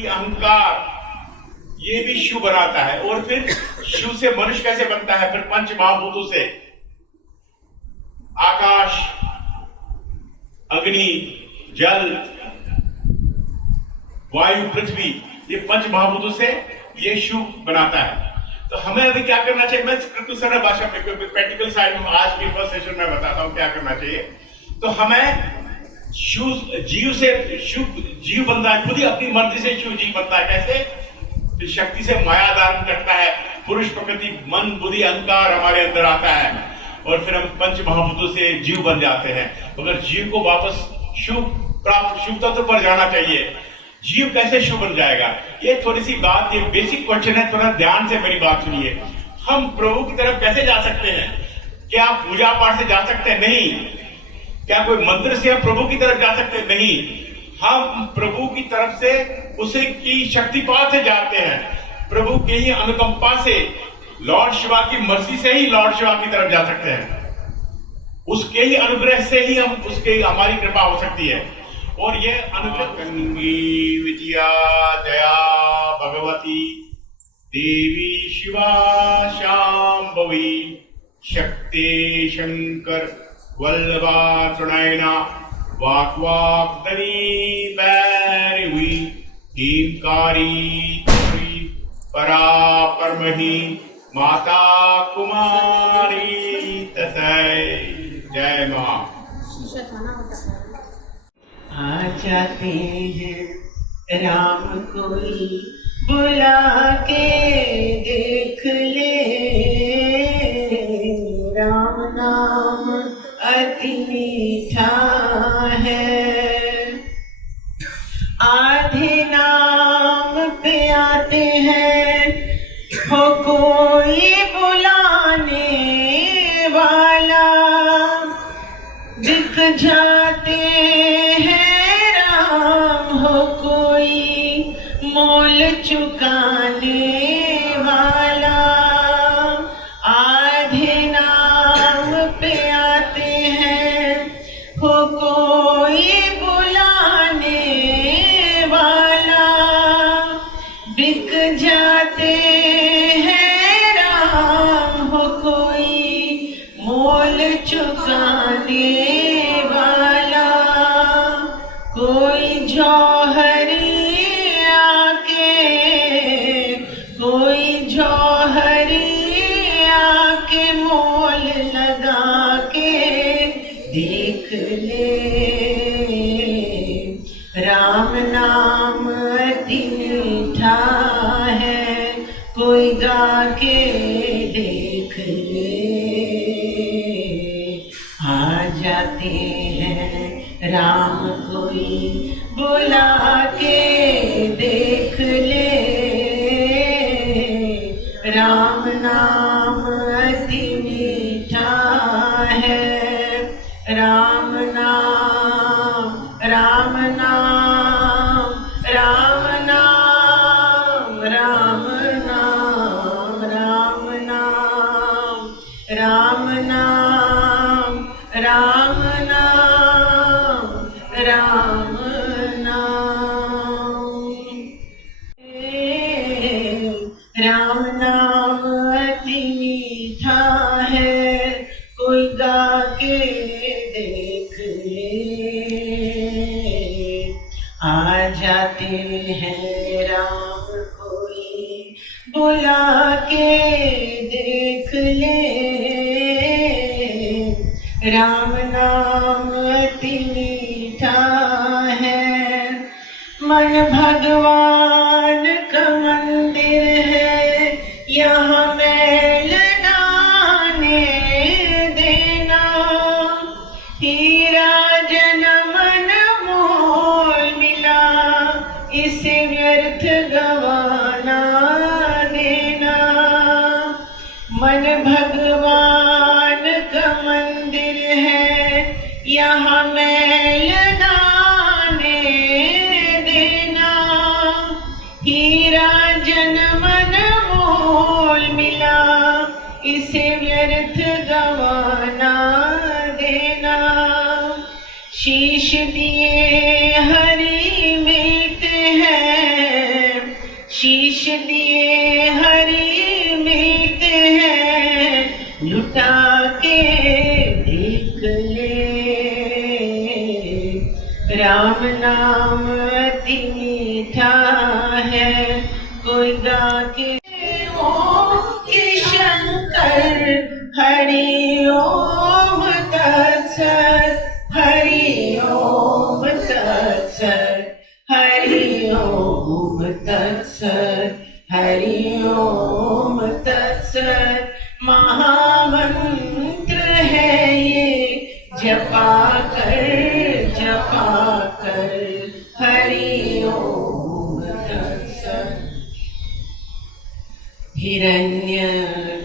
बुद्धि, अहंकार, ये भी शिव बनाता है। और फिर शिव से मनुष्य कैसे बनता है? फिर पंच महाभूतों से, आकाश, अग्नि, जल, वायु, पृथ्वी, ये पंच महाभूतों से ये शिव बनाता है। तो हमें अभी क्या करना चाहिए? मैं सरल भाषा में, प्रैक्टिकल साइड में आज के फर्स्ट सेशन में बताता हूं क्या करना चाहिए। तो हमें जीव बनता है, खुद ही अपनी मर्जी से शिव जीव बनता है। कैसे? शक्ति से माया धारण करता है, पुरुष प्रकृति, मन, बुद्धि, अहंकार हमारे अंदर आता है और फिर हम पंच महाभूतों से जीव बन जाते हैं। तो अगर जीव को वापस शिव प्राप्त, शिव तत्व पर जाना चाहिए। जीव कैसे शिव बन जाएगा? ये थोड़ी सी बात, ये बेसिक क्वेश्चन है, थोड़ा ध्यान से मेरी बात सुनिए। हम प्रभु की तरफ कैसे जा सकते हैं? क्या पूजा पाठ से जा सकते हैं? नहीं। क्या कोई मंत्र से हम प्रभु की तरफ जा सकते हैं? नहीं। हम प्रभु की तरफ से, उसे की शक्तिपात से जाते हैं, प्रभु के ही अनुकंपा से, लॉर्ड शिवा की मर्जी से ही लॉर्ड शिवा की तरफ जा सकते हैं। उसके ही अनुग्रह से ही हम, उसके हमारी कृपा हो सकती है। और ये अनुग्रह गंगी विद्या दया भगवती देवी शिवा शांभवी शक्ति शंकर वल्लभा सुनैना वाक्वाक्तनी बैरी हुई हिमकारी परा परमही माता कुमारी तसै। जय मां। आ जाते हैं राम कोई बुला के देख ले, राम नाम अति मीठा है। आधे नाम पे आते हैं, हो कोई बुलाने वाला, दिख जाते हैं राम, हो कोई मोल चुकाने वाला। आधे नाम पे आते हैं, हो कोई बुलाने वाला, बिक जाते हैं राम, हो कोई मोल चुकाने वाला। कोई जौहरी आके, कोई जौहरी आके मोल लगा के देख ले, राम नाम अति मीठा है, कोई गा के देख ले। आ जाते हैं राम कोई बुला के देख ले, राम नाम अति मीठा है। राम नाम, राम नाम, राम नाम, राम नाम, राम नाम, राम नाम, राम नाम, राम नाम। राम नाम अति मीठा है, कोई गा के देख ले। आ जाते हैं राम कोई बुला के देख ले, राम नाम अति मीठा है। मन भगवान का मंदिर है, यहाँ मैल डालने देना, हीरा जनमन मोल मिला, इसे व्यर्थ गवाना देना। मन भगवान का मंदिर है, यहाँ मैल डालने देना, हीरा जनमन मोल मिला, इसे व्यर्थ गवाना देना। शीश दिए हरि मिलते हैं, ये हरि मिलते हैं, लुटा के देख ले। राम नाम अति मीठा है, कोई गा के शंकर। हरि ओम तत्सत, हरि ओम तत्सत, हरि ओम तत्सत, हरि ओम तत्सत। महामंत्र है ये, जपा कर हरि ओम तत्सत। हिरण्यकश्यप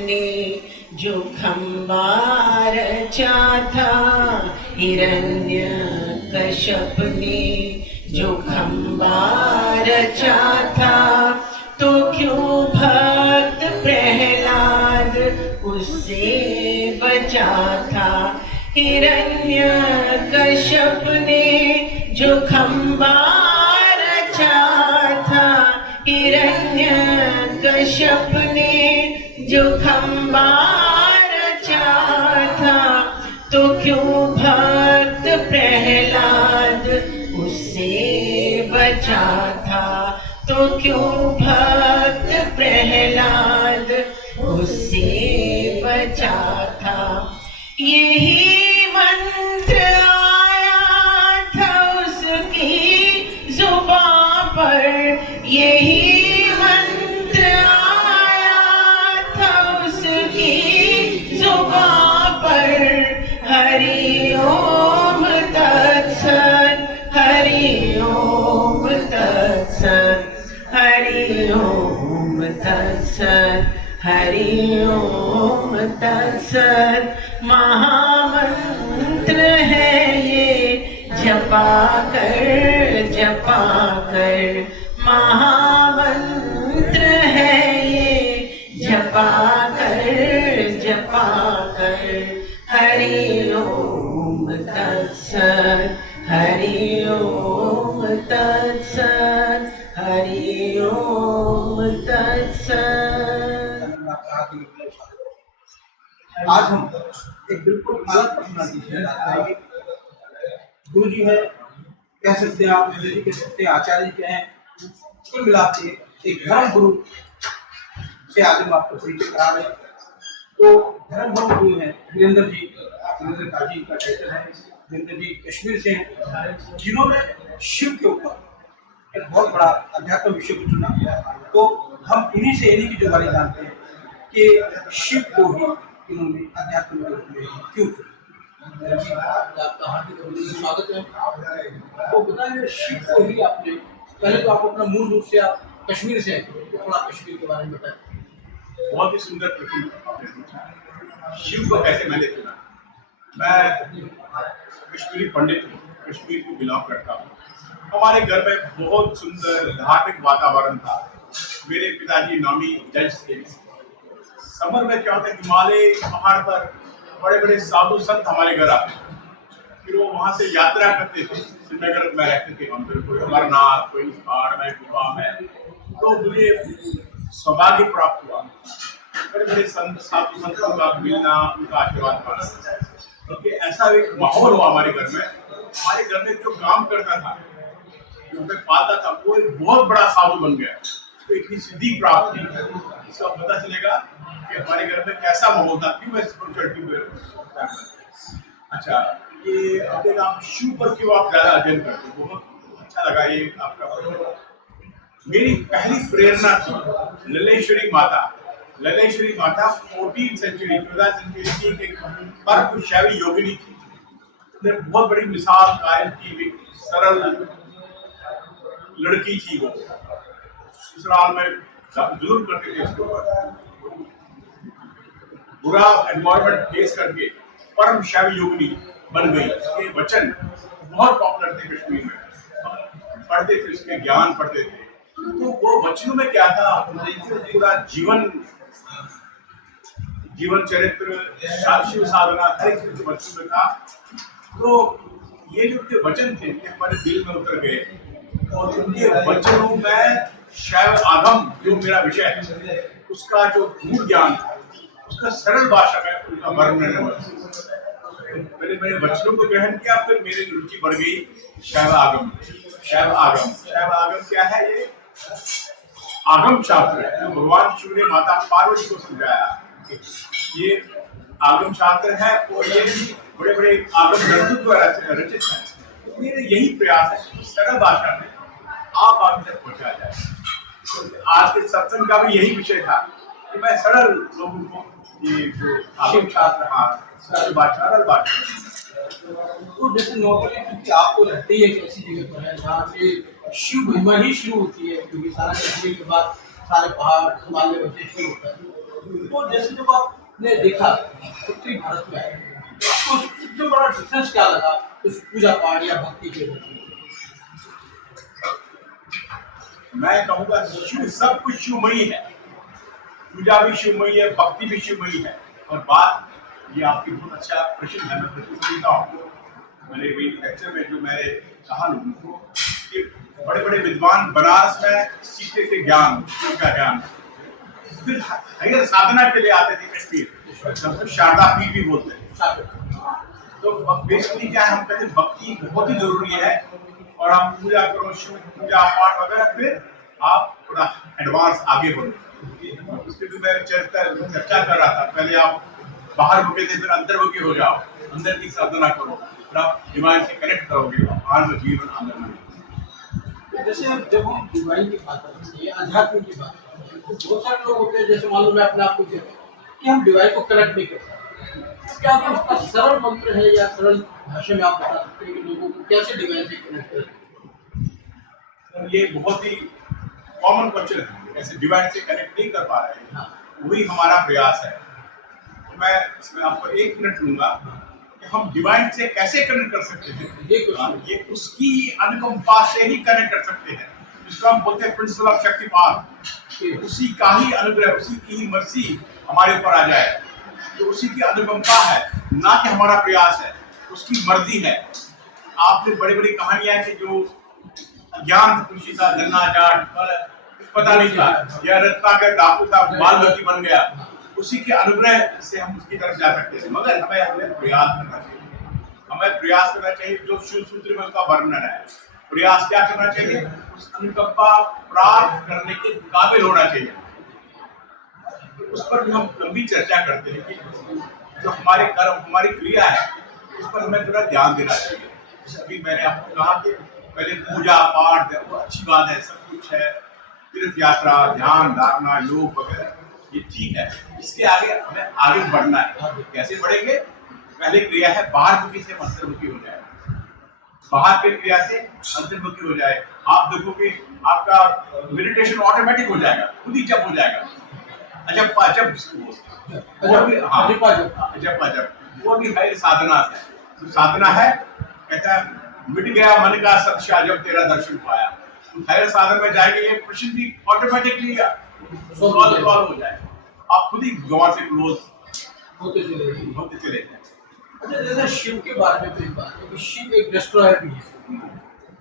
ने जो खंबा रचा था, हिरण्यकश्यप ने जो खंबा रचा था, तो क्यों भक्त प्रहलाद उससे बचा था। हिरण्यकश्यप ने जो खंबा रचा था, हिरण्यकश्यप ने जो खंबा रचा था, तो क्यों भक्त प्रहलाद उससे बचा था। तो क्यों भक्त प्रहलाद उससे बचा था। यही मंत्र आया था उसकी जुबां पर, यही मंत्र आया था उसकी जुबां पर। हरि ओम तत्सत, हरि ओम तत्सत, हरि ओम तत्सत, हरि ओम तत्सत। महामंत्र है ये, जपा कर महामंत्र है ये, जपा कर हरि ओम तत्सत, हरि ओम तत्सत, हरि ओम तत्सत। आज हम एक बिल्कुल अलग पर्सनालिटी से आएंगे। गुरु जी है, कह सकते हैं आप, जी कह सकते हैं, आचार्य जी के हैं। कुल मिला के एक धर्म गुरु से आज हम आपको परिचय करा रहे हैं। तो धर्म गुरु हैं वीरेंद्र जी, वीरेंद्र काजी का टाइटल है। वीरेंद्र जी कश्मीर से हैं, जिन्होंने शिव के ऊपर एक बहुत बड़ा अध्यात्म विषय को चुना। तो हम इन्हीं से इन्हीं की जो बारे जानते हैं कि शिव को ही इन्होंने अध्यात्म में क्यों चुना। आपका हार्दिक स्वागत है। तो बताइए, शिव को ही आपने, पहले तो आप अपना मूल रूप से आप कश्मीर से हैं, तो थोड़ा कश्मीर के बारे में बताएं। बहुत ही सुंदर प्रश्न आपने पूछा। शिव को कैसे मैंने चुना। मैं कश्मीरी पंडित हूँ, कश्मीर को बिलोंग करता हूँ। हमारे घर में बहुत सुंदर धार्मिक वातावरण था। मेरे पिताजी नामी जज थे। समर में क्या होता है, हिमालय पहाड़ पर बड़े बड़े साधु संत हमारे घर आते, फिर वो वहां से यात्रा करते थे। श्रीनगर में रहते थे हम, कोई अमरनाथ, कोई पहाड़ में, गुफा में। तो मुझे सौभाग्य प्राप्त हुआ बड़े बड़े संत साधु संतों का मिलना, उनका आशीर्वाद पाना। क्योंकि ऐसा एक माहौल हुआ हमारे घर में। हमारे घर में जो काम करता था, जो हमें पाता था, वो एक बहुत बड़ा साधु बन गया। तो इतनी सिद्धि प्राप्त हुई, इसका पता चलेगा कि हमारे घर में कैसा माहौल था। क्यों मैं स्पिरिचुअलिटी में। अच्छा, ये अपने आप शिव पर क्यों आप ज्यादा अध्ययन करते हो, बहुत अच्छा लगा ये आपका प्रश्न। मेरी पहली प्रेरणा थी ललेश्वरी माता। ललेश्वरी माता 14th सेंचुरी, 14th सेंचुरी की एक परम शैवी योगिनी थी। उन्होंने बहुत बड़ी मिसाल कायम की। एक सरल लड़की थी वो, ससुराल में जुल्म करते थे उसके ऊपर, बुरा एनवायरमेंट फेस करके परम शैवी योगिनी बन गई। उसके वचन बहुत पॉपुलर थे कश्मीर में, पढ़ते थे, उसके ज्ञान पढ़ते थे। तो वो वचनों में क्या था, पूरा जीवन चरित्र, शिव साधना, हर एक चीज वचन में था। तो ये जो उनके वचन थे, हमारे दिल में उतर गए और उनके वचनों में शैव आगम जो मेरा विषय है उसका जो मूल ज्ञान था उसका सरल भाषा में उनका वर्णन है। पहले मैंने वचनों को ग्रहण किया, फिर मेरी रुचि बढ़ गई शैव आगम। शैव आगम, शैव आगम क्या है? ये आगम शास्त्र है जो भगवान शिव ने माता पार्वती को समझाया। ये आगम शास्त्र है और ये बड़े बड़े आगम ग्रंथों द्वारा रचित है। मेरा यही प्रयास है सरल भाषा में आप आगे तक पहुंचा जाए। तो आज के सत्संग का भी यही विषय था कि मैं सरल लोगों को ये जो आगम शास्त्र, हाँ सरल भाषा। तो जैसे नॉर्मली क्योंकि आपको रहते ही एक ऐसी जगह पर है जहाँ से शिव महिमा ही शुरू होती है, क्योंकि सारा कश्मीर के बाद सारे पहाड़ हिमालय बच्चे शुरू होता है। तो जैसे जब आपने देखा उत्तरी भारत में आए तो सबसे बड़ा डिफरेंस क्या लगा उस पूजा पाठ या भक्ति के प्रति? मैं कहूँगा शिव सब कुछ शिवमयी है, पूजा भी शिवमयी है, भक्ति भी शिवमयी है। और बात ये आपकी बहुत अच्छा प्रश्न है, मैं प्रश्न देता हूँ। मैंने भी लेक्चर में जो मैंने कहा लोगों को कि बड़े बड़े विद्वान बनारस में सीखते थे ज्ञान, का ज्ञान, फिर अगर साधना के लिए आते थे कश्मीर, सबको शारदा पीठ भी बोलते हैं। तो बेसिकली क्या है, हम कहते हैं भक्ति बहुत ही जरूरी है और आप पूजा करो, शिव पूजा पाठ वगैरह, फिर आप थोड़ा एडवांस आगे बढ़ो। उसके भी मैं चर्चा कर रहा था, पहले आप बाहर रुके थे, फिर अंतर्मुखी हो जाओ, अंदर की साधना करो, फिर आप डिवाइन से कनेक्ट करोगे, आनंद जीवन आनंद। जैसे जब हम डिवाइन की बात करते हैं, अध्यात्म की बात करते हैं, तो बहुत सारे लोग होते हैं जैसे मालूम है अपने आप को कि हम डिवाइन को कनेक्ट नहीं कर सकते। क्या तो उसका सरल मंत्र है या सरल भाषा में आप बता सकते हैं कि लोगों को कैसे डिवाइन से कनेक्ट करें? ये बहुत ही कॉमन क्वेश्चन है, ऐसे डिवाइन से कनेक्ट नहीं कर पा रहे हैं। हाँ। वही हमारा प्रयास है। तो मैं इसमें आपको 1 मिनट लूंगा कि हम डिवाइन से कैसे कनेक्ट कर सकते हैं। ये उसकी अनुकंपा से ही कनेक्ट कर सकते हैं, जिसको हम बोलते हैं प्रिंसिपल ऑफ शक्तिपात। उसी का ही अनुग्रह, उसी की ही मर्जी हमारे ऊपर आ जाए, तो उसी की अनुकंपा है, ना कि हमारा प्रयास है, उसकी मर्जी है। आपने बड़ी बड़ी कहानियां कि जो ज्ञान खुशी था, गन्ना जाट पता नहीं था, या रत्नाकर डाकू था, बालमती बन गया, उसी के अनुग्रह से हम उसकी तरफ जा सकते हैं। मगर हमें प्रयास करना चाहिए, हमें प्रयास करना चाहिए। जो शिव सूत्र में उसका वर्णन है, प्रयास क्या करना चाहिए, उस अनुकंपा प्राप्त करने के काबिल होना चाहिए। उस पर भी हम लंबी चर्चा करते हैं कि जो हमारे कर्म, हमारी क्रिया है, उस पर हमें थोड़ा ध्यान देना चाहिए। जैसे अभी मैंने आपको कहा कि पहले पूजा पाठ वो अच्छी बात है, सब कुछ है, तीर्थ यात्रा, ध्यान धारणा, योग वगैरह, ये ठीक है। इसके आगे हमें आगे बढ़ना है। कैसे बढ़ेंगे? पहली क्रिया है बाहर मुखी से अंतर्मुखी हो जाए, बाहर की क्रिया से अंतर्मुखी हो जाए। आप देखोगे आपका मेडिटेशन ऑटोमेटिक हो जाएगा, खुद ही जप हो जाएगा। अजब वो भी है साधना है। तो साधना है, कहता है मिट गया मन का संशय जब तेरा दर्शन पाया। तो हायर साधन में जाएंगे, ये प्रश्न भी ऑटोमेटिकली सॉल्व हो जाएगा, आप खुद ही भगवान से क्लोज होते चले जाए। अच्छा, जैसे शिव के बारे में कोई बात है कि शिव एक डिस्ट्रॉयर भी है,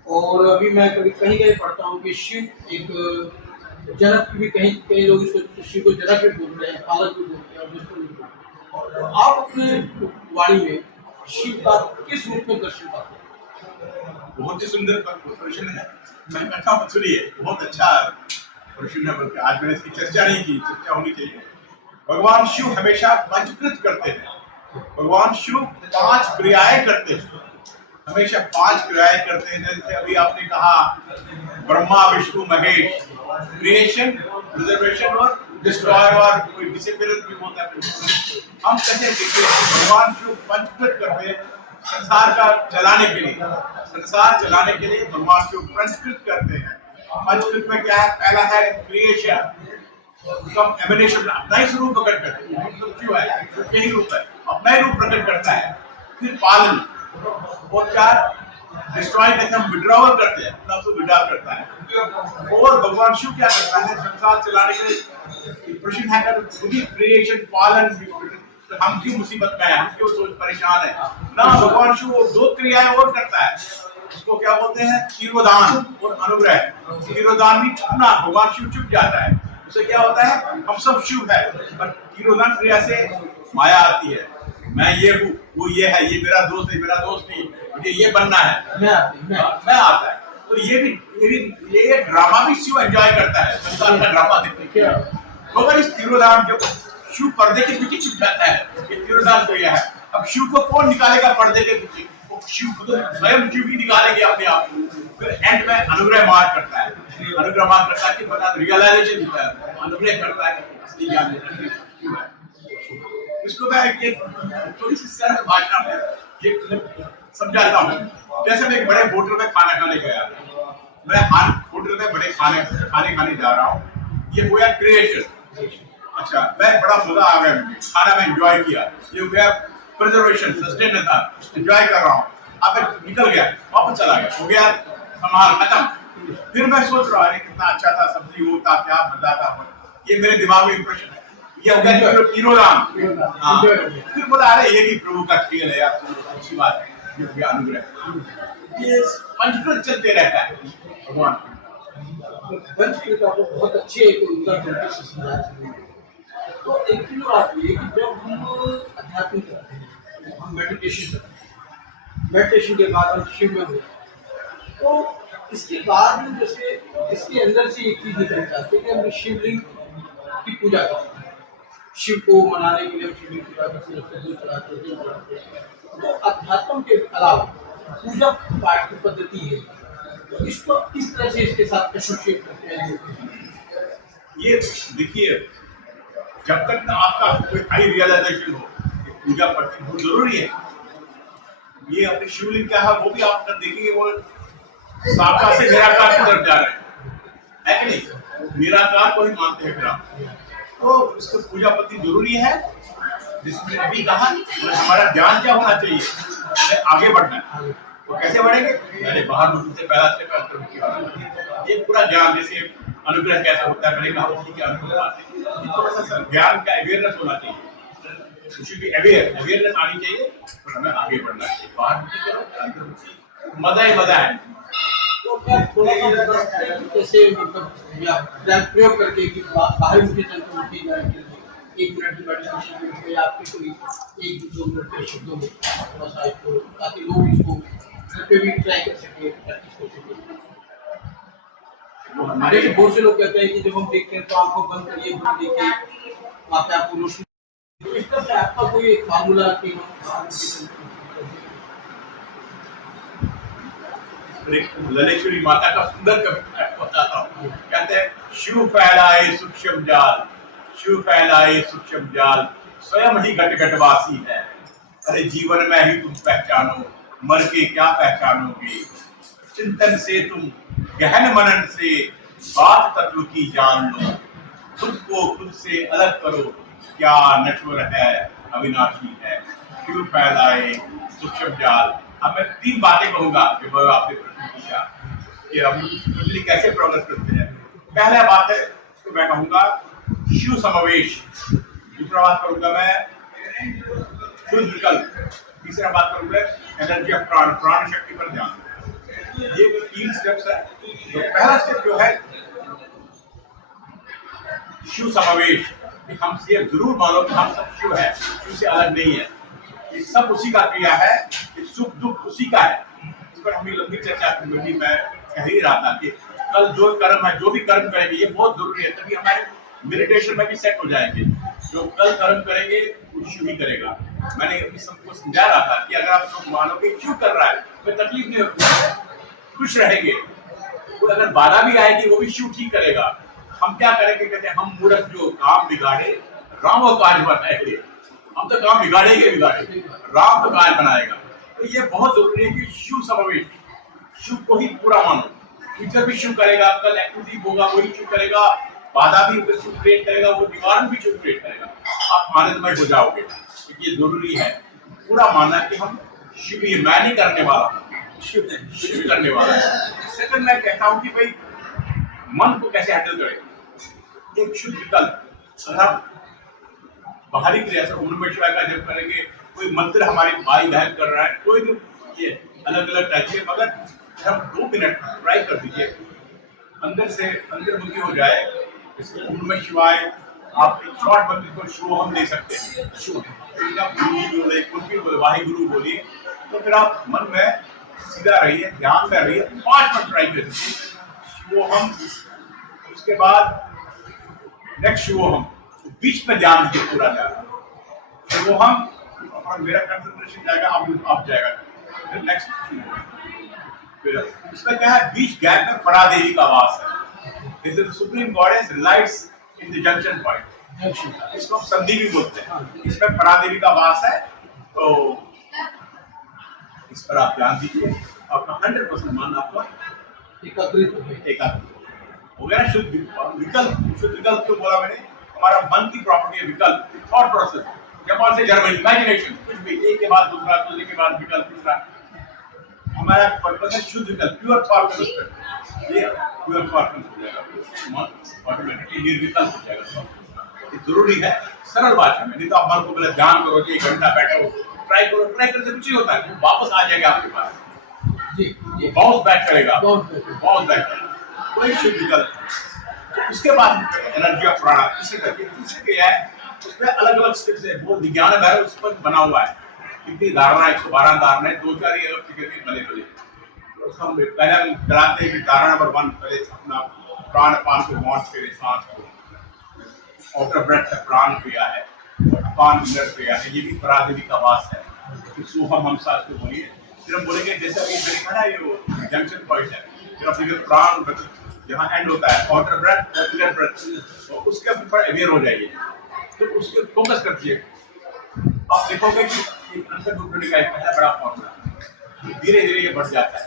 और अभी मैं कभी कहीं कहीं पढ़ता हूँ कि शिव एक जनक भी, कई लोग इसको शिव को जनक भी बोल रहे हैं, पालक भी बोलते हैं और दुष्ट भी बोलते हैं। तो आप अपने वाणी में शिव का किस रूप में दर्शन पाते हैं? बहुत ही सुंदर प्रश्न है, मैं कहता हूँ सुनिए, बहुत अच्छा प्रश्न है, बल्कि आज मैंने इसकी चर्चा नहीं की, चर्चा होनी चाहिए। भगवान शिव हमेशा पंचकृत करते हैं, भगवान शिव 5 क्रियाएं करते हैं, हमेशा 5 क्रियाएं करते हैं। जैसे अभी आपने कहा ब्रह्मा विष्णु महेश, क्रिएशन, प्रिजर्वेशन और डिस्ट्रॉयर, और कोई डिसअपियरेंस भी होता है। हम कहते हैं कि भगवान शिव पंचकृत करते हैं संसार का चलाने के लिए, संसार चलाने के लिए भगवान शिव पंचकृत करते हैं। पंचकृत में क्या है? पहला है क्रिएशन, एमिनेशन, अपना ही स्वरूप प्रकट करते हैं, क्यों है, यही रूप है, अपना ही रूप प्रकट करता है। फिर पालन, और क्या डिस्ट्रॉय करते हैं, हम विड्रॉवल करते हैं, अपना उसको विड्रॉ करता है। और भगवान शिव क्या करता है? संसार चलाने के लिए प्रश्न है कर खुद ही क्रिएशन, पालन, हम क्यों मुसीबत में हैं, हम क्यों परेशान है ना, भगवान शिव 2 क्रियाएं और करता है। इसको क्या बोलते हैं? तिरोधान और अनुग्रह। तिरोधान भी छूना, भगवान शिव छुप जाता है, उससे क्या होता है? हम सब शिव है, पर तिरोधान क्रिया से माया आती है। मैं ये हूँ, वो ये है, ये मेरा दोस्त है, मेरा दोस्त नहीं, मुझे ये बनना है, मैं आता है। तो ये ड्रामा भी शिव एंजॉय करता है, संसार का ड्रामा देखने के। मगर इस तिरोधान जब शिव पर्दे के पीछे छुप जाता है, ये तिरोधान तो यह है। अब शिव को कौन निकालेगा पर्दे के पीछे? शिव को तो स्वयं शिव ही निकालेंगे अपने आप। फिर एंड में अनुग्रह मार करता है, अनुग्रह मार करता है कि पता रियलाइजेशन होता है, अनुग्रह करता है असली ज्ञान देता है। इसको मैं एक थोड़ी सी सरल भाषा में ये समझाता हूँ। जैसे मैं एक बड़े होटल में खाना खाने गया, मैं होटल में बड़े खाने खाने जा रहा हूँ, ये हुआ क्रिएशन। अच्छा, मैं बड़ा मजा आ गया, मुझे खाना में एंजॉय किया, ये हो गया प्रिजर्वेशन, सस्टेन था, एंजॉय कर रहा हूँ। अब मैं निकल गया, वापस चला गया, हो गया संभाल खत्म। फिर मैं सोच रहा हूँ कितना अच्छा था, सब्जी होता, क्या मजा था, ये मेरे दिमाग में इंप्रेशन है। ये हो गया तिरोधान। हाँ, फिर बोला अरे ये भी प्रभु का खेल है यार, तो अच्छी बात है, ये हो गया अनुग्रह। ये पंचकृत चलते रहता है भगवान। पंचकृत आपको बहुत अच्छे एक उदाहरण से समझा। तो एक चीज बात ये कि जब हम अध्यात्म करते हैं, हम मेडिटेशन करते हैं, मेडिटेशन के बाद हम शिव में होते हैं, तो इसके बाद में जैसे इसके अंदर से एक चीज निकल जाती है कि हम शिवलिंग की पूजा करते हैं। शिव को मनाने के लिए हम शिवलिंग पूजा करते हैं, उसको दूध चढ़ाते हैं। तो अध्यात्म के अलावा पूजा पाठ की पद्धति है, तो इसको किस तरह से इसके साथ एसोसिएट करते हैं? ये देखिए, जब तक ना आपका कोई हाई रियलाइजेशन हो, पूजा पद्धति बहुत जरूरी है। ये अपने शिवलिंग क्या है वो भी आप देखेंगे, वो साकार से निराकार की तरफ जा रहे हैं, कि नहीं? निराकार को ही मानते हैं फिर आप। तो इसको पूजा पद्धति जरूरी है, जिसमें अभी कहा हमारा ध्यान क्या होना चाहिए, आगे बढ़ना है। तो कैसे बढ़ेंगे? मैंने बाहर मुझ से पहला स्टेप अंतर, ये पूरा ज्ञान, जैसे अनुग्रह कैसा होता है, मैंने कहा उसी के अनुग्रह थोड़ा सा ज्ञान का अवेयरनेस होना चाहिए, उसी की अवेयरनेस आनी चाहिए, और हमें आगे बढ़ना चाहिए। बाहर मजा ही मजा है। तो क्या थोड़ा सा कैसे मतलब या प्रयोग करके कि बाहरी मुख्य तंत्र में की जाए, एक मिनट की मेडिटेशन करके आपके कोई एक दो मिनट के शब्दों में थोड़ा सा इसको, ताकि लोग इसको घर पे भी ट्राई कर सके, प्रैक्टिस कर सके। हमारे से बहुत से लोग कहते हैं कि जब हम देखते हैं तो आंखों बंद करिए, दूर देखिए, वहाँ पे आपको रोशनी। तो इस तरह से आपका कोई एक फार्मूला कि ललेश्वरी माता का सुंदर कविता बताता हूँ। कहते हैं, शिव फैलाए सूक्ष्म जाल, शिव फैलाए सूक्ष्म जाल, स्वयं ही घट घटवासी है। अरे जीवन में ही तुम पहचानो, मर के क्या पहचानोगे। चिंतन से तुम गहन मनन से बात तत्व की जान लो। खुद को खुद से अलग करो, क्या नश्वर है अविनाशी है। शिव फैलाए सूक्ष्म जाल। अब मैं 3 बातें कहूंगा जब आपने प्रश्न पूछा कि हम बिजली कैसे प्रोग्रेस करते हैं। पहला बात है तो मैं कहूंगा शिव समवेश, दूसरा बात करूंगा मैं शुद्ध विकल्प, तीसरा बात करूंगा एनर्जी ऑफ प्राण, प्राण शक्ति पर ध्यान। ये 3 स्टेप्स है। तो पहला स्टेप जो है शिव समवेश, हम ये जरूर मानो कि हम सब शिव है, शिव से अलग नहीं है, ये सब उसी का क्रिया है, सुख दुख उसी का है। इस पर हमें लंबी चर्चा करनी, मैं कह ही रहा था कि कल जो कर्म है, जो भी कर्म करेंगे ये बहुत जरूरी है, तभी हमारे मेडिटेशन में भी सेट हो जाएंगे। जो कल कर्म करेंगे वो शिव ही करेगा। मैंने सबको समझा रहा था कि अगर आप सब मानो कि शिव कर रहा है तो तकलीफ नहीं होती, खुश रहेंगे। और अगर बाधा भी आएगी वो भी शिव ठीक करेगा। हम क्या करेंगे, कहते हैं हम मूर्ख जो काम बिगाड़े राम वो काज बनाएंगे। हम तो काम बिगाड़ेंगे, राम तो काज बनाएगा। तो ये बहुत जरूरी है कि शिव समवेश, शिव को ही पूरा मानो। फ्यूचर भी शिव करेगा, कल एक्टिविटी होगा वही शिव करेगा, बाधा भी शिव क्रिएट करेगा, वो दीवार भी शिव क्रिएट करेगा। आप आनंदमय हो जाओगे। क्योंकि ये जरूरी है पूरा मानना कि हम शिव, ये मैं नहीं करने वाला हूँ, शिव करने वाला है। सेकंड मैं कहता हूँ कि भाई मन को कैसे हैंडल करें। एक शुद्ध विकल्प, अगर आप बाहरी क्रिया से ओम नमः शिवाय का जप करेंगे, कोई मंत्र हमारी भाई बहन कर रहा है, कोई भी ये अलग अलग टाइप के, मगर सिर्फ 2 मिनट ट्राई कर दीजिए, अंदर से अंतर्मुखी हो जाए। इसको ओम नमः शिवाय आप एक शॉर्ट बंदी को शो हम ले सकते हैं, शो गुरु बोले, कुछ भी बोले, वाहे गुरु बोलिए, तो फिर आप मन में सीधा रहिए, ध्यान में रहिए, 5 मिनट ट्राई कर दीजिए शिवोहम। उसके बाद नेक्स्ट शिवोहम, बीच में ध्यान दीजिए पूरा ध्यान शिवोहम, और मेरा कंसंट्रेशन जाएगा, आप जाएगा। फिर नेक्स्ट फिर इसमें क्या है, बीच गैप में परादेवी का वास है। This is supreme goddess resides in the junction point, इसको हम संधि भी बोलते हैं। इसमें परादेवी का वास है, तो इस पर आप ध्यान दीजिए, आपका 100% मन आपका एकाग्रित हो गया। शुद्ध विकल्प तो बोला मैंने, हमारा मन की प्रॉपर्टी है विकल्प, थॉट प्रोसेस, जापान से जर्मनी, इमेजिनेशन, कुछ भी एक के बाद दूसरा, दूसरे के बाद विकल्प तीसरा। हमारा पर्पस है शुद्ध विकल्प, प्योर थॉट प्रोसेस। ये प्योर थॉट हो जाएगा, मन ऑटोमेटिकली निर्विकल्प हो जाएगा। ये जरूरी है सरल भाषा में, नहीं तो आप मन को बोले ध्यान करो कि 1 घंटा बैठो, ट्राई करो, ट्राई करने से कुछ ही होता है, वापस आ जाएगा आपके पास, बाउंस बैक करेगा, बाउंस बैक करेगा। कोई शुद्ध विकल्प। उसके बाद एनर्जी ऑफ प्राणा, इसे करके क्या है, उसमें अलग अलग स्टेप्स है, वो विज्ञान है उस पर बना हुआ है, कितनी धारणा, 112 धारणा है, 2-4 ये अलग फिगर के भले तो हम पहले हम चलाते हैं कि धारणा नंबर 1, पहले अपना प्राण पान को लॉन्च करें, सांस को आउटर ब्रेथ से प्राण क्रिया है, अपान इनर क्रिया है, ये भी परादेवी का वास है। कि सोहम हम साथ को बोलिए, फिर हम बोलेंगे जैसा कि मैंने कहा ये जंक्शन पॉइंट है, फिर अपने प्राण जहाँ एंड होता है, आउटर ब्रेथ और इनर ब्रेथ, तो उसके ऊपर अवेयर हो जाइए, तो उसके फोकस करइए। आप देखोगे कि अंतर घुटने का एक पहला बड़ा फॉर्मूला, धीरे धीरे ये बढ़ जाता है।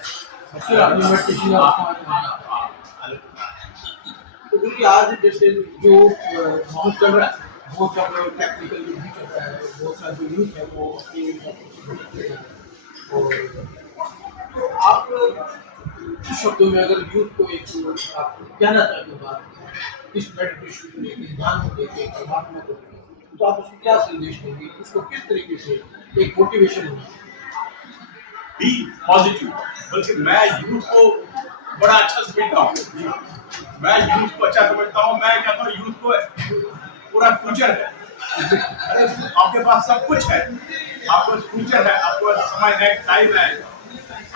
तो क्योंकि आज जैसे जो माहौल चल रहा है, बहुत सारा टेक्निकल भी चल रहा है, बहुत सारा जो यूथ है वो तो आप कुछ शब्दों में अगर यूथ को एक आप कहना चाहते हो बात इस मेडिटेशन को लेकर, ध्यान को लेकर, परमात्मा को लेकर, तो आप उसको क्या संदेश देंगे, उसको किस तरीके से एक मोटिवेशन होगी? Be positive. बल्कि मैं यूथ को बड़ा अच्छा समझता हूँ, मैं यूथ को अच्छा समझता हूँ, मैं कहता हूँ यूथ को पूरा फ्यूचर है। अरे आपके पास सब कुछ है, आपको फ्यूचर है, आपको समय है, टाइम है,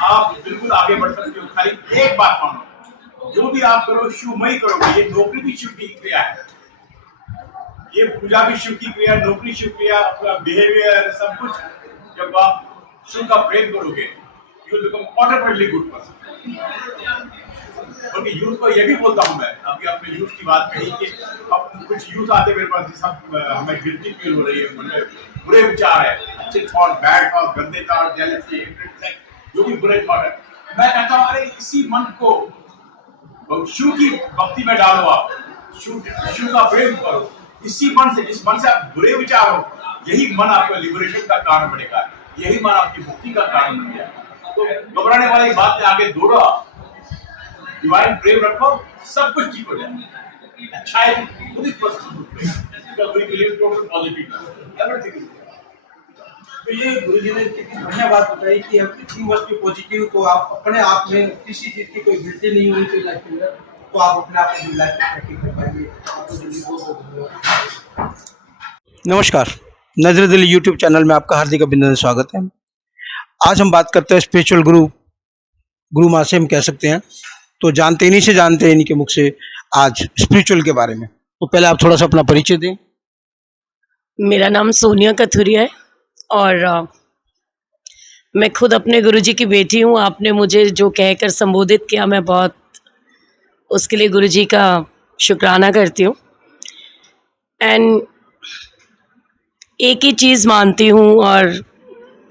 आप बिल्कुल आगे बढ़ सकते हो। खाली एक बात मानो, जो भी आप करो शिवमयी करोगे। ये नौकरी भी शिव की क्रिया है, ये पूजा भी शिव की क्रिया, नौकरी शिव क्रिया, आपका बिहेवियर सब कुछ जब आप शिव का प्रेम करोगे, you will become automatically good person. क्योंकि यूथ को ये भी बोलता हूँ मैं, अभी आपने यूथ की बात कही कि अब कुछ यूथ आते मेरे पास, सब हमें गिल्टी फील हो रही है, मुझे बुरे विचार है, अच्छे थॉट, बैड थॉट, गंदे थॉट, जेलसी, जो भी बुरे थॉट है, मैं कहता हूँ अरे इसी मन को शिव की भक्ति में डालो, आप शिव का प्रेम करो, इसी मन से, जिस मन से आप बुरे विचार हो, यही मन आपको लिबरेशन का कारण बनेगा, यही मन आपकी मुक्ति का कारण बन गया। तो घबराने वाली बात से आगे दौड़ो, डिवाइन प्रेम रखो, सब कुछ ठीक हो जाए। अच्छा है खुद ही पॉजिटिव। तो ये गुरुजी ने कितनी बढ़िया बात बताई कि हम कितनी वस्तु पॉजिटिव, तो आप अपने आप में किसी चीज की कोई गिल्टी नहीं होनी चाहिए लाइफ में, तो आप अपने आप को लाइफ में प्रैक्टिस कर पाएंगे। नमस्कार, नजर दिल यूट्यूब चैनल में आपका हार्दिक अभिनंदन, स्वागत है। आज हम बात करते हैं स्पिरिचुअल गुरु माँ से हम कह सकते हैं, तो जानते इन्हीं से जानते हैं, इन्हीं के मुख से आज स्पिरिचुअल के बारे में। तो पहले आप थोड़ा सा अपना परिचय दें। मेरा नाम सोनिया कथुरिया है और मैं खुद अपने गुरुजी की बेटी हूँ। आपने मुझे जो कहकर संबोधित किया, मैं बहुत उसके लिए गुरुजी का शुक्राना करती हूँ। एंड एक ही चीज़ मानती हूँ और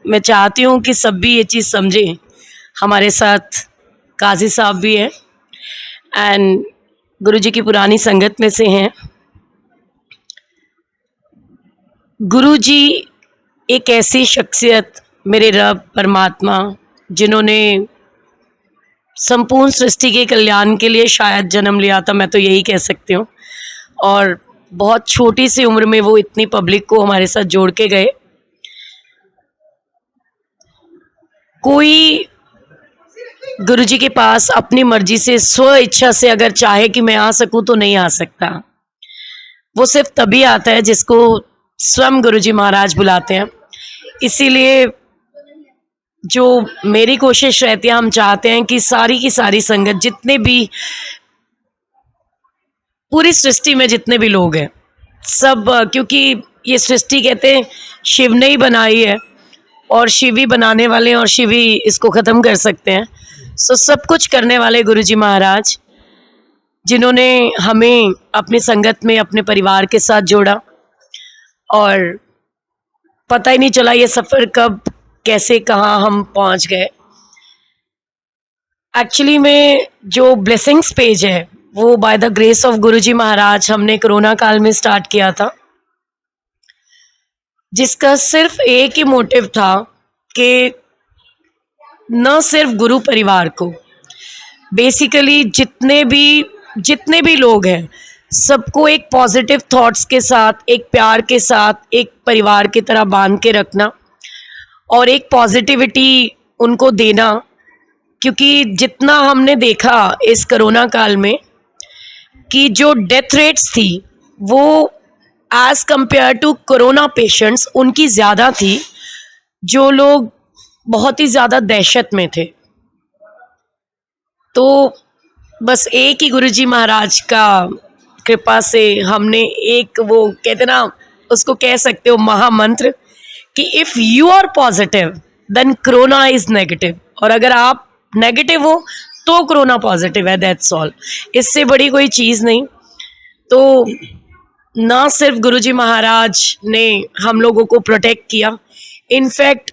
मैं चाहती हूँ कि सब भी ये चीज़ समझें। हमारे साथ काजी साहब भी हैं एंड गुरुजी की पुरानी संगत में से हैं। गुरुजी एक ऐसी शख्सियत, मेरे रब परमात्मा, जिन्होंने संपूर्ण सृष्टि के कल्याण के लिए शायद जन्म लिया था, मैं तो यही कह सकती हूँ। और बहुत छोटी सी उम्र में वो इतनी पब्लिक को हमारे साथ जोड़ के गए। कोई गुरुजी के पास अपनी मर्जी से स्व इच्छा से अगर चाहे कि मैं आ सकूं तो नहीं आ सकता। वो सिर्फ तभी आता है जिसको स्वयं गुरुजी महाराज बुलाते हैं। इसीलिए जो मेरी कोशिश रहती है, हम चाहते हैं कि सारी की सारी संगत, जितने भी पूरी सृष्टि में जितने भी लोग हैं सब, क्योंकि ये सृष्टि कहते हैं शिव ने ही बनाई है और शिव ही बनाने वाले हैं और शिव ही इसको ख़त्म कर सकते हैं। सो सब कुछ करने वाले गुरुजी महाराज, जिन्होंने हमें अपनी संगत में अपने परिवार के साथ जोड़ा और पता ही नहीं चला ये सफ़र कब कैसे कहाँ हम पहुँच गए। एक्चुअली में जो ब्लेसिंग्स पेज है वो बाय द ग्रेस ऑफ गुरुजी महाराज हमने कोरोना काल में स्टार्ट किया था, जिसका सिर्फ एक ही मोटिव था कि न सिर्फ गुरु परिवार को, बेसिकली जितने भी लोग हैं सबको एक पॉजिटिव थॉट्स के साथ, एक प्यार के साथ, एक परिवार की तरह बांध के रखना और एक पॉजिटिविटी उनको देना। क्योंकि जितना हमने देखा इस कोरोना काल में कि जो डेथ रेट्स थी वो as compare to corona patients उनकी ज़्यादा थी, जो लोग बहुत ही ज़्यादा दहशत में थे। तो बस एक ही गुरुजी महाराज का कृपा से हमने एक, वो कहते ना, उसको कह सकते हो महामंत्र कि if you are positive then corona is negative, और अगर आप नेगेटिव हो तो कोरोना पॉजिटिव है, दैट्स ऑल। इससे बड़ी कोई चीज़ नहीं। तो ना सिर्फ गुरुजी महाराज ने हम लोगों को प्रोटेक्ट किया, इनफैक्ट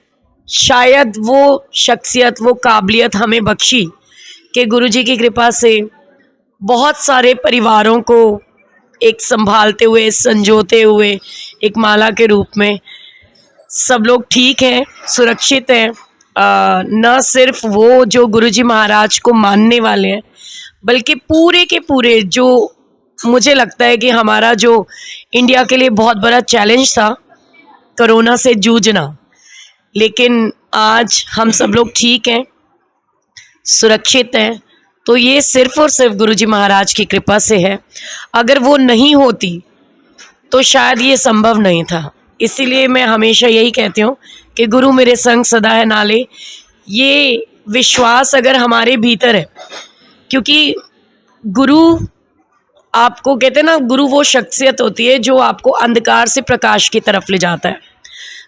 शायद वो शख्सियत, वो काबिलियत हमें बख्शी कि गुरुजी की कृपा से बहुत सारे परिवारों को एक संभालते हुए, संजोते हुए एक माला के रूप में सब लोग ठीक हैं, सुरक्षित हैं। न सिर्फ वो जो गुरुजी महाराज को मानने वाले हैं, बल्कि पूरे के पूरे, जो मुझे लगता है कि हमारा जो इंडिया के लिए बहुत बड़ा चैलेंज था कोरोना से जूझना, लेकिन आज हम सब लोग ठीक हैं, सुरक्षित हैं। तो ये सिर्फ और सिर्फ गुरुजी महाराज की कृपा से है। अगर वो नहीं होती तो शायद ये संभव नहीं था। इसीलिए मैं हमेशा यही कहती हूँ कि गुरु मेरे संग सदा है नाले। ये विश्वास अगर हमारे भीतर है, क्योंकि गुरु आपको, कहते हैं ना, गुरु वो शख्सियत होती है जो आपको अंधकार से प्रकाश की तरफ ले जाता है।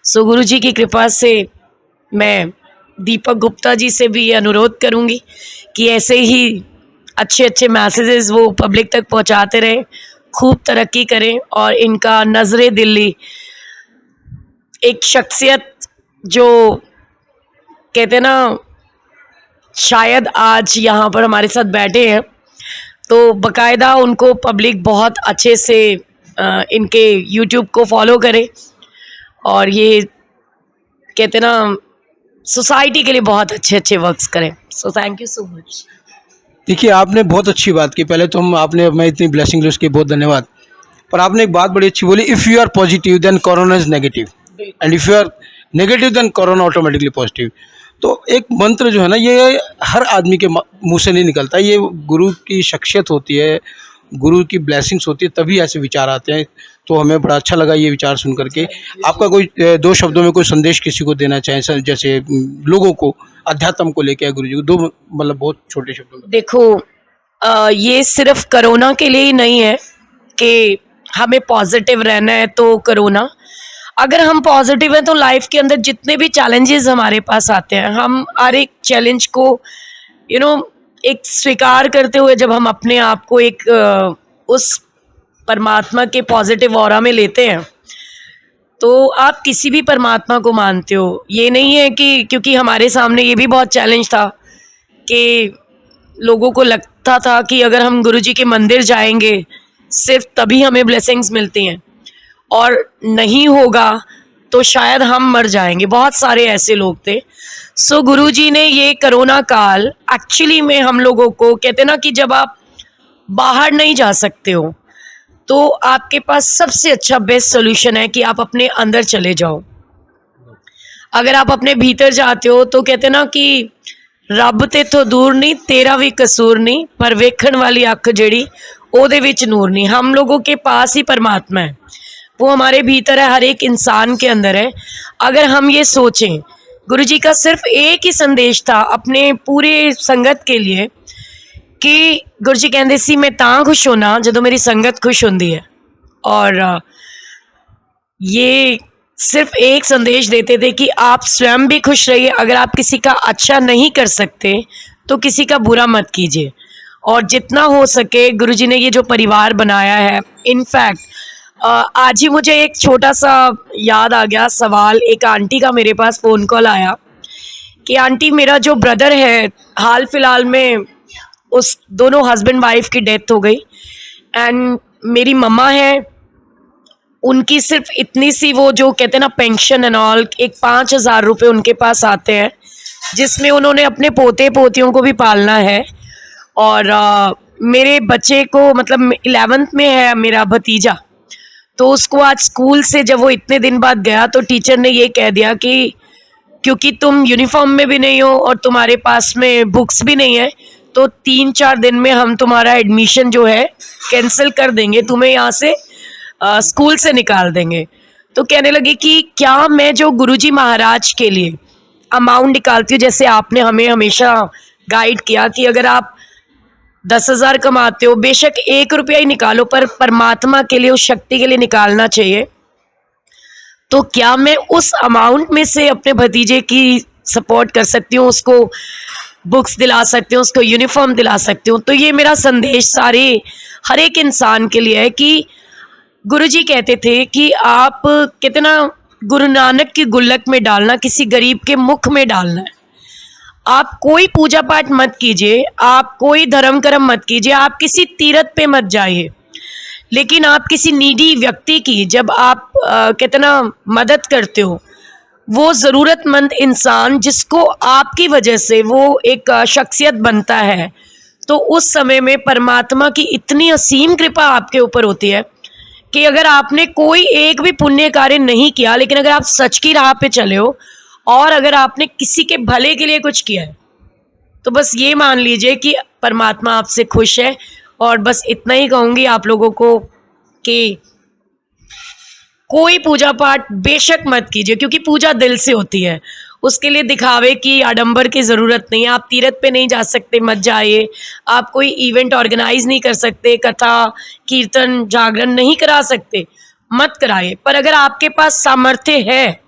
सो गुरु जी की कृपा से मैं दीपक गुप्ता जी से भी ये अनुरोध करूँगी कि ऐसे ही अच्छे अच्छे मैसेजेस वो पब्लिक तक पहुँचाते रहें, खूब तरक्की करें और इनका नज़रे दिल्ली, एक शख्सियत जो कहते हैं ना, शायद आज यहाँ पर हमारे साथ बैठे हैं तो बकायदा उनको पब्लिक बहुत अच्छे से इनके यूट्यूब को फॉलो करे और ये कहते ना सोसाइटी के लिए बहुत अच्छे अच्छे वर्क्स करें। So thank you so much. देखिए, आपने बहुत अच्छी बात की। पहले तो आपने मैं इतनी ब्लेसिंग ली उसके बहुत धन्यवाद। पर आपने एक बात बड़ी अच्छी बोली, if you are positive then corona is negative and if you are negative then corona automatically positive. तो एक मंत्र जो है ना, ये हर आदमी के मुंह से नहीं निकलता, ये गुरु की शख्सियत होती है, गुरु की ब्लेसिंग्स होती है, तभी ऐसे विचार आते हैं। तो हमें बड़ा अच्छा लगा ये विचार सुन करके। आपका कोई दो शब्दों में कोई संदेश किसी को देना चाहें, जैसे लोगों को अध्यात्म को लेकर गुरु जी को, दो मतलब बहुत छोटे शब्दों में। देखो, ये सिर्फ कोरोना के लिए ही नहीं है कि हमें पॉजिटिव रहना है तो कोरोना, अगर हम पॉजिटिव हैं तो लाइफ के अंदर जितने भी चैलेंजेस हमारे पास आते हैं, हम हर एक चैलेंज को एक स्वीकार करते हुए जब हम अपने आप को एक उस परमात्मा के पॉजिटिव ऑरा में लेते हैं, तो आप किसी भी परमात्मा को मानते हो। ये नहीं है कि, क्योंकि हमारे सामने ये भी बहुत चैलेंज था कि लोगों को लगता था कि अगर हम गुरुजी के मंदिर जाएंगे सिर्फ तभी हमें ब्लेसिंग्स मिलती हैं और नहीं होगा तो शायद हम मर जाएंगे। बहुत सारे ऐसे लोग थे। सो गुरुजी ने ये कोरोना काल एक्चुअली में हम लोगों को, कहते ना कि जब आप बाहर नहीं जा सकते हो तो आपके पास सबसे अच्छा बेस्ट सोल्यूशन है कि आप अपने अंदर चले जाओ। अगर आप अपने भीतर जाते हो तो कहते ना कि ਰੱਬ ਤੇਥੋਂ दूर नहीं, तेरा भी कसूर नहीं, पर वेखण वाली अख ਜਿਹੜੀ ਉਹਦੇ ਵਿੱਚ नूर नहीं। हम लोगों के पास ही परमात्मा है, वो हमारे भीतर है, हर एक इंसान के अंदर है। अगर हम ये सोचें, गुरु जी का सिर्फ एक ही संदेश था अपने पूरे संगत के लिए कि गुरु जी कहते सी मैं तां खुश होना ਜਦੋਂ मेरी संगत खुश होंदी है। और ये सिर्फ एक संदेश देते थे कि आप स्वयं भी खुश रहिए। अगर आप किसी का अच्छा नहीं कर सकते तो किसी का बुरा मत कीजिए, और जितना हो सके गुरुजी ने ये जो परिवार बनाया है, इनफैक्ट आज ही मुझे एक छोटा सा याद आ गया सवाल। एक आंटी का मेरे पास फ़ोन कॉल आया कि आंटी मेरा जो ब्रदर है हाल फिलहाल में उस दोनों हस्बैंड वाइफ की डेथ हो गई, एंड मेरी मम्मा है, उनकी सिर्फ इतनी सी वो जो कहते हैं ना पेंशन एंड ऑल, एक 5,000 रुपये उनके पास आते हैं, जिसमें उन्होंने अपने पोते पोतियों को भी पालना है। और मेरे बच्चे को मतलब 11th में है मेरा भतीजा, तो उसको आज स्कूल से जब वो इतने दिन बाद गया तो टीचर ने ये कह दिया कि क्योंकि तुम यूनिफॉर्म में भी नहीं हो और तुम्हारे पास में बुक्स भी नहीं है, तो 3-4 दिन में हम तुम्हारा एडमिशन जो है कैंसिल कर देंगे, तुम्हें यहाँ से स्कूल से निकाल देंगे। तो कहने लगे कि क्या मैं जो गुरुजी महाराज के लिए अमाउंट निकालती हूँ, जैसे आपने हमें हमेशा गाइड किया कि अगर आप 10,000 कमाते हो, बेशक 1 रुपया ही निकालो, पर परमात्मा के लिए, उस शक्ति के लिए निकालना चाहिए, तो क्या मैं उस अमाउंट में से अपने भतीजे की सपोर्ट कर सकती हूँ, उसको बुक्स दिला सकती हूँ, उसको यूनिफॉर्म दिला सकती हूँ। तो ये मेरा संदेश सारे हर एक इंसान के लिए है कि गुरुजी कहते थे कि आप कहते ना गुरु नानक की गुल्लक में डालना, किसी गरीब के मुख में डालना है। आप कोई पूजा पाठ मत कीजिए, आप कोई धर्म कर्म मत कीजिए, आप किसी तीर्थ पे मत जाइए, लेकिन आप किसी नीडी व्यक्ति की जब आप कहते ना मदद करते हो, वो ज़रूरतमंद इंसान जिसको आपकी वजह से वो एक शख्सियत बनता है, तो उस समय में परमात्मा की इतनी असीम कृपा आपके ऊपर होती है कि अगर आपने कोई एक भी पुण्य कार्य नहीं किया, लेकिन अगर आप सच की राह पे चले हो और अगर आपने किसी के भले के लिए कुछ किया है, तो बस ये मान लीजिए कि परमात्मा आपसे खुश है। और बस इतना ही कहूँगी आप लोगों को कि कोई पूजा पाठ बेशक मत कीजिए, क्योंकि पूजा दिल से होती है, उसके लिए दिखावे की आडंबर की ज़रूरत नहीं है। आप तीर्थ पे नहीं जा सकते, मत जाइए। आप कोई इवेंट ऑर्गेनाइज नहीं कर सकते, कथा कीर्तन जागरण नहीं करा सकते, मत कराइए। पर अगर आपके पास सामर्थ्य है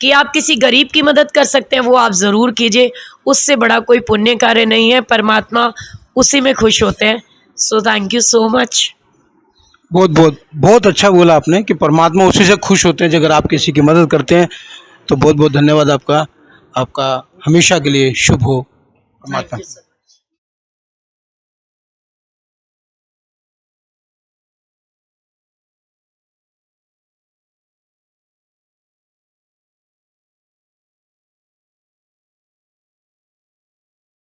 कि आप किसी गरीब की मदद कर सकते हैं, वो आप ज़रूर कीजिए। उससे बड़ा कोई पुण्य कार्य नहीं है, परमात्मा उसी में खुश होते हैं। So thank you so much. बहुत बहुत बहुत अच्छा बोला आपने कि परमात्मा उसी से खुश होते हैं अगर आप किसी की मदद करते हैं। तो बहुत बहुत धन्यवाद आपका। आपका हमेशा के लिए शुभ हो परमात्मा।